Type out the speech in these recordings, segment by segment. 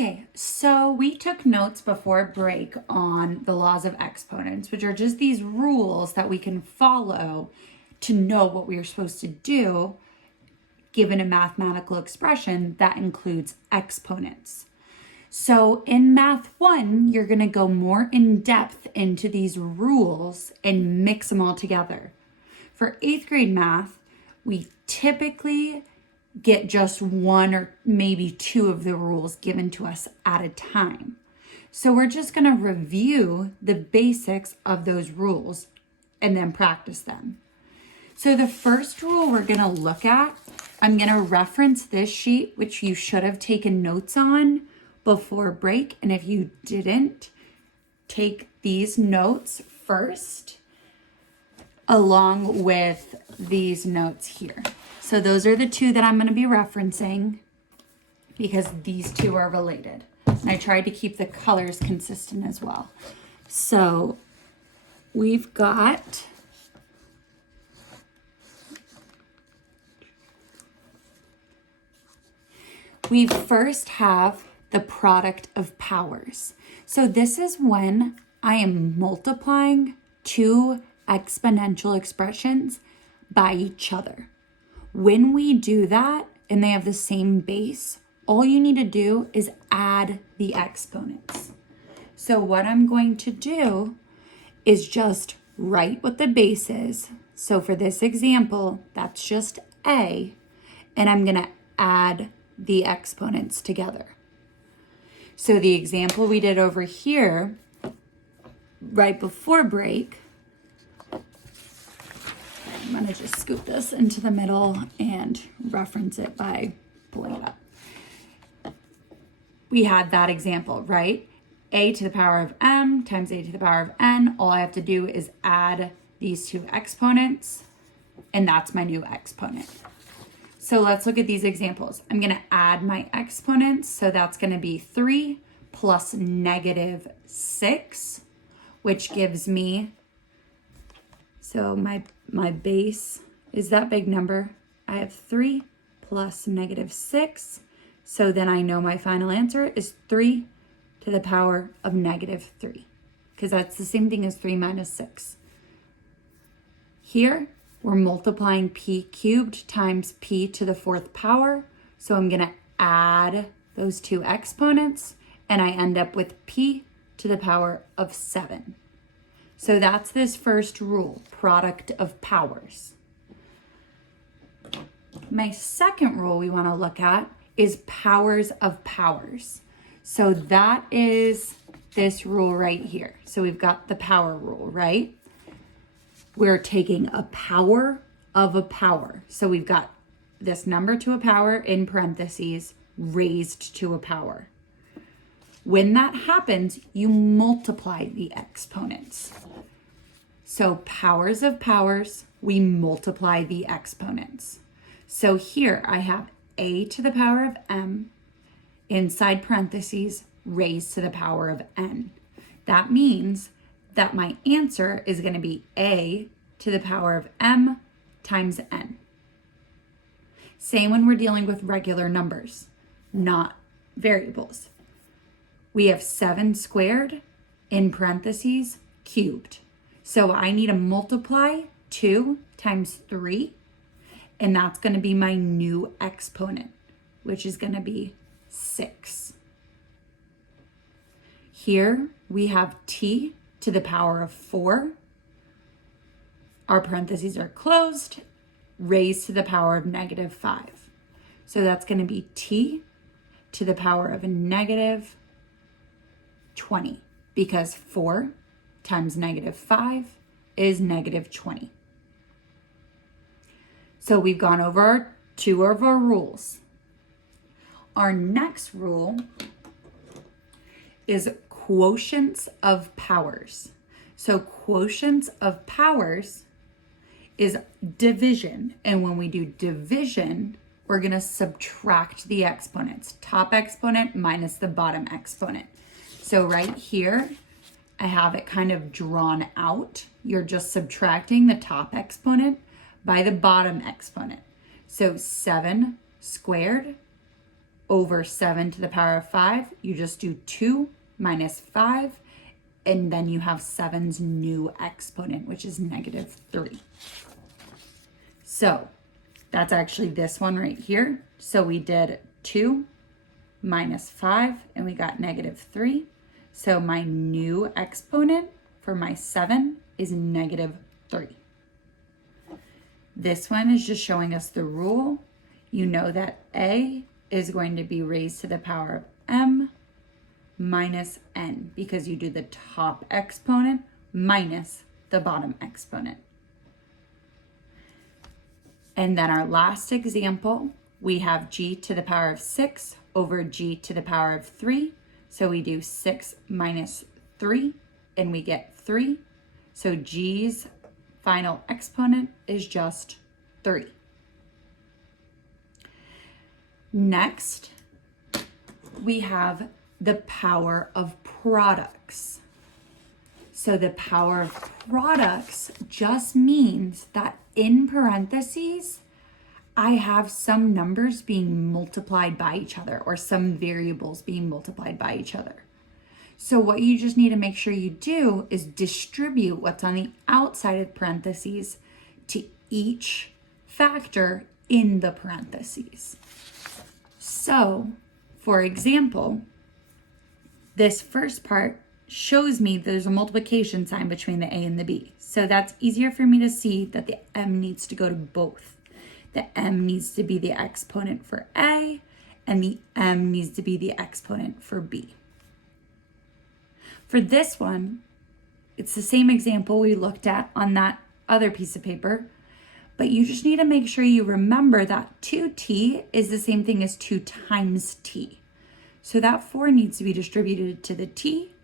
Okay, so we took notes before break on the laws of exponents, which are just these rules that we can follow to know what we are supposed to do given a mathematical expression that includes exponents. So in Math 1, you're going to go more in depth into these rules and mix them all together. For 8th grade math, we typically get just one or maybe two of the rules given to us at a time. So we're just going to review the basics of those rules and then practice them. So the first rule we're going to look at, I'm going to reference this sheet, which you should have taken notes on before break. And if you didn't, take these notes first along with these notes here. So those are the two that I'm going to be referencing because these two are related. And I tried to keep the colors consistent as well. So we've got we first have the product of powers. So this is when I am multiplying two exponential expressions by each other. When we do that and they have the same base, all you need to do is add the exponents. So what I'm going to do is just write what the base is. So for this example, that's just A, and I'm going to add the exponents together. So the example we did over here, right before break, I'm going to just scoop this into the middle and reference it by pulling it up. We had that example, right? A to the power of m times a to the power of n. All I have to do is add these two exponents, and that's my new exponent. So let's look at these examples. I'm going to add my exponents. So that's going to be 3 plus negative 6, which gives me, so my base is that big number. I have 3 plus negative 6. So then I know my final answer is 3 to the power of negative 3, because that's the same thing as 3 minus 6. Here, we're multiplying p cubed times p to the 4th power. So I'm going to add those two exponents, and I end up with p to the power of 7. So that's this first rule, product of powers. My second rule we want to look at is powers of powers. So that is this rule right here. So we've got the power rule, right? We're taking a power of a power. So we've got this number to a power in parentheses raised to a power. When that happens, you multiply the exponents. So powers of powers, we multiply the exponents. So here I have a to the power of m inside parentheses raised to the power of n. That means that my answer is going to be a to the power of m times n. Same when we're dealing with regular numbers, not variables. We have 7 squared in parentheses cubed. So I need to multiply 2 times 3, and that's going to be my new exponent, which is going to be 6. Here we have t to the power of 4. Our parentheses are closed, raised to the power of negative 5. So that's going to be t to the power of negative 20, because 4 times negative 5 is negative 20. So we've gone over 2 of our rules. Our next rule is quotients of powers. So quotients of powers is division. And when we do division, we're going to subtract the exponents. Top exponent minus the bottom exponent. So right here, I have it kind of drawn out. You're just subtracting the top exponent by the bottom exponent. So 7 squared over 7 to the power of 5, you just do 2 minus 5, and then you have 7's new exponent, which is negative 3. So that's actually this one right here. So we did 2 minus 5, and we got negative 3. So my new exponent for my 7 is negative 3. This one is just showing us the rule. You know that a is going to be raised to the power of m minus n, because you do the top exponent minus the bottom exponent. And then our last example, we have g to the power of 6 over g to the power of 3. So we do 6 minus 3, and we get 3. So g's final exponent is just 3. Next, we have the power of products. So the power of products just means that in parentheses, I have some numbers being multiplied by each other, or some variables being multiplied by each other. So what you just need to make sure you do is distribute what's on the outside of parentheses to each factor in the parentheses. So, for example, this first part shows me there's a multiplication sign between the a and the b. So that's easier for me to see that the m needs to go to both. The m needs to be the exponent for a, and the m needs to be the exponent for b. For this one, it's the same example we looked at on that other piece of paper, but you just need to make sure you remember that 2t is the same thing as 2 times t. So that 4 needs to be distributed to the t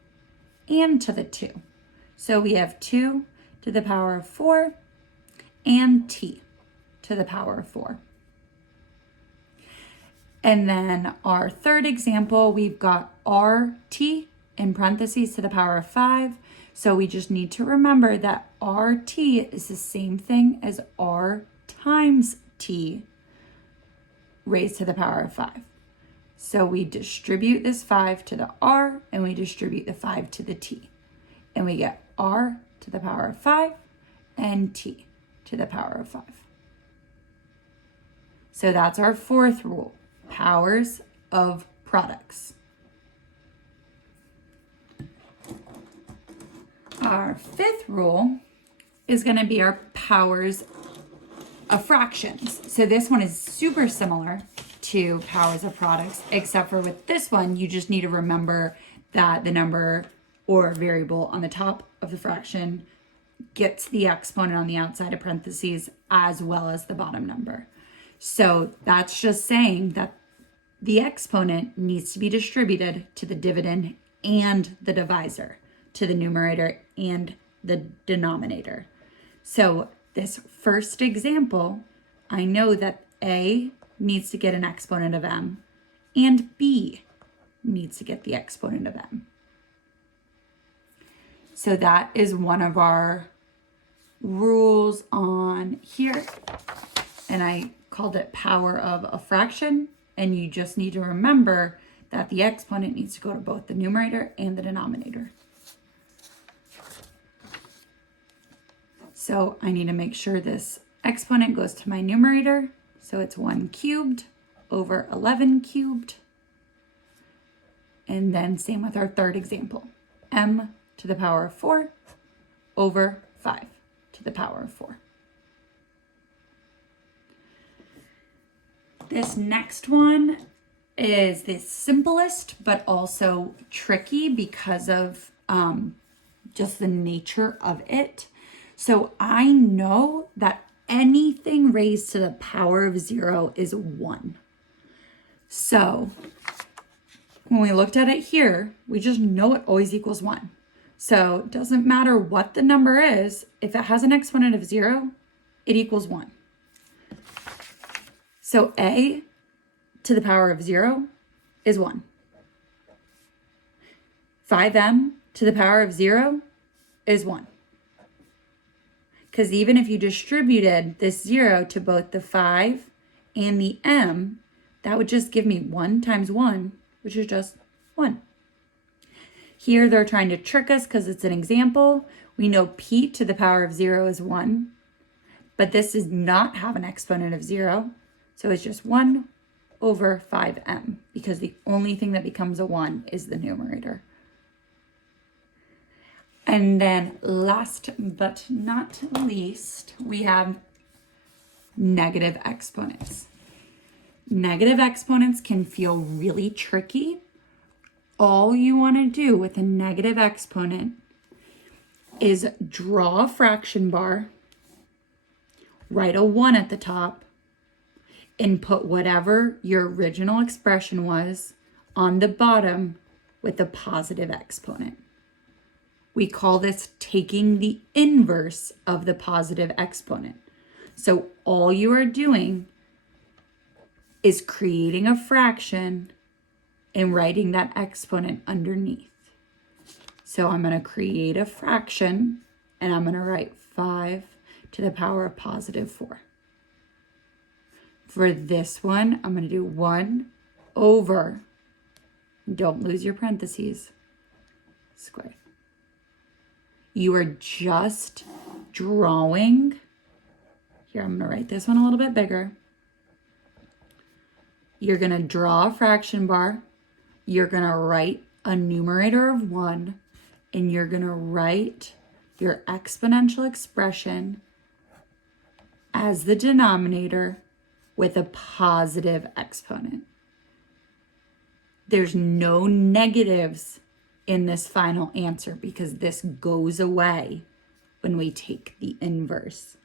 and to the 2. So we have 2 to the power of 4 and t to the power of 4. And then our third example, we've got rt in parentheses to the power of 5. So we just need to remember that rt is the same thing as r times t raised to the power of 5. So we distribute this 5 to the r, and we distribute the 5 to the t. And we get r to the power of 5 and t to the power of 5. So that's our fourth rule, powers of products. Our fifth rule is going to be our powers of fractions. So this one is super similar to powers of products, except for with this one, you just need to remember that the number or variable on the top of the fraction gets the exponent on the outside of parentheses as well as the bottom number. So that's just saying that the exponent needs to be distributed to the dividend and the divisor, to the numerator and the denominator. So this first example, I know that a needs to get an exponent of m and b needs to get the exponent of m. So that is one of our rules on here, and I called it power of a fraction, and you just need to remember that the exponent needs to go to both the numerator and the denominator. So I need to make sure this exponent goes to my numerator. So it's 1 cubed over 11 cubed. And then same with our third example, m to the power of 4 over 5 to the power of 4. This next one is the simplest, but also tricky because of just the nature of it. So I know that anything raised to the power of 0 is 1. So when we looked at it here, we just know it always equals 1. So it doesn't matter what the number is, if it has an exponent of 0, it equals 1. So a to the power of 0 is 1. 5m to the power of 0 is 1. Because even if you distributed this 0 to both the 5 and the m, That would just give me 1 times 1, which is just 1. Here they're trying to trick us because it's an example. We know p to the power of 0 is 1, but this does not have an exponent of 0. So it's just 1 over 5m, because the only thing that becomes a 1 is the numerator. And then last but not least, we have negative exponents. Negative exponents can feel really tricky. All you want to do with a negative exponent is draw a fraction bar, write a 1 at the top, and put whatever your original expression was on the bottom with a positive exponent. We call this taking the inverse of the positive exponent. So all you are doing is creating a fraction and writing that exponent underneath. So I'm going to create a fraction, and I'm going to write 5 to the power of positive 4. For this one, I'm going to do 1 over, don't lose your parentheses, squared. You are just drawing, here I'm going to write this one a little bit bigger. You're going to draw a fraction bar, you're going to write a numerator of 1, and you're going to write your exponential expression as the denominator with a positive exponent. There's no negatives in this final answer because this goes away when we take the inverse